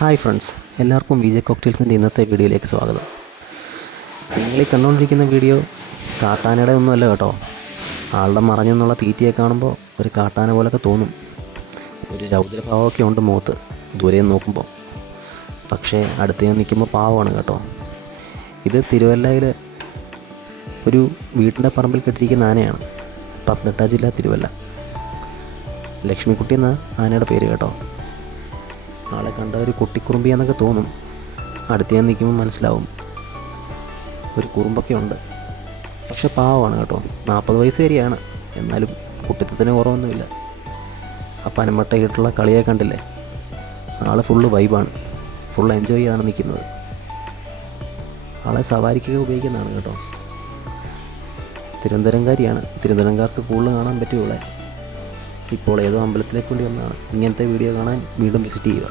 Hi friends, എല്ലാവർക്കും V J കോക്ടെയിൽസിൻ്റെ ഇന്നത്തെ വീഡിയോയിലേക്ക് സ്വാഗതം. നിങ്ങൾ കണ്ടുകൊണ്ടിരിക്കുന്ന വീഡിയോ കാട്ടാനയുടെ ഒന്നുമല്ല കേട്ടോ. ആളുടെ മറഞ്ഞെന്നുള്ള തീറ്റയെ കാണുമ്പോൾ ഒരു കാട്ടാന പോലൊക്കെ തോന്നും. ഒരു രൗദ്രഭാവമൊക്കെ ഉണ്ട് മുഖത്ത് ദൂരെ നോക്കുമ്പോൾ. പക്ഷേ അടുത്ത് നിൽക്കുമ്പോൾ പാവമാണ് കേട്ടോ. ഇത് തിരുവല്ലയിൽ ഒരു വീട്ടിൻ്റെ പറമ്പിൽ കെട്ടിയിരിക്കുന്ന ആനയാണ്. പത്തനംതിട്ട ജില്ല, തിരുവല്ല. ലക്ഷ്മിക്കുട്ടി എന്ന ആനയുടെ പേര് കേട്ടോ. ആളെ കണ്ട ഒരു കുട്ടിക്കുറുമ്പി എന്നൊക്കെ തോന്നും. അടുത്ത് ഞാൻ നിൽക്കുമ്പോൾ മനസ്സിലാവും ഒരു കുറുമ്പൊക്കെ ഉണ്ട്. പക്ഷെ പാവമാണ് കേട്ടോ. 40 വയസ്സുകാരിയാണ്. എന്നാലും കുട്ടിത്തത്തിന് കുറവൊന്നുമില്ല. ആ പനമട്ടയിട്ടുള്ള കളിയെ കണ്ടില്ലേ? ആൾ ഫുള്ള് വൈബാണ്, ഫുൾ എൻജോയ് ചെയ്താണ് നിൽക്കുന്നത്. ആളെ സവാരിക്കൊക്കെ ഉപയോഗിക്കുന്നതാണ് കേട്ടോ. തിരുവനന്തപുരംകാരിയാണ്. തിരുവനന്തപുരംകാർക്ക് കൂടുതൽ കാണാൻ പറ്റുകയുള്ളേ. ഇപ്പോൾ ഏതോ അമ്പലത്തിലേക്ക് വേണ്ടി വന്നതാണ്. ഇങ്ങനത്തെ വീഡിയോ കാണാൻ വീണ്ടും വിസിറ്റ് ചെയ്യുക.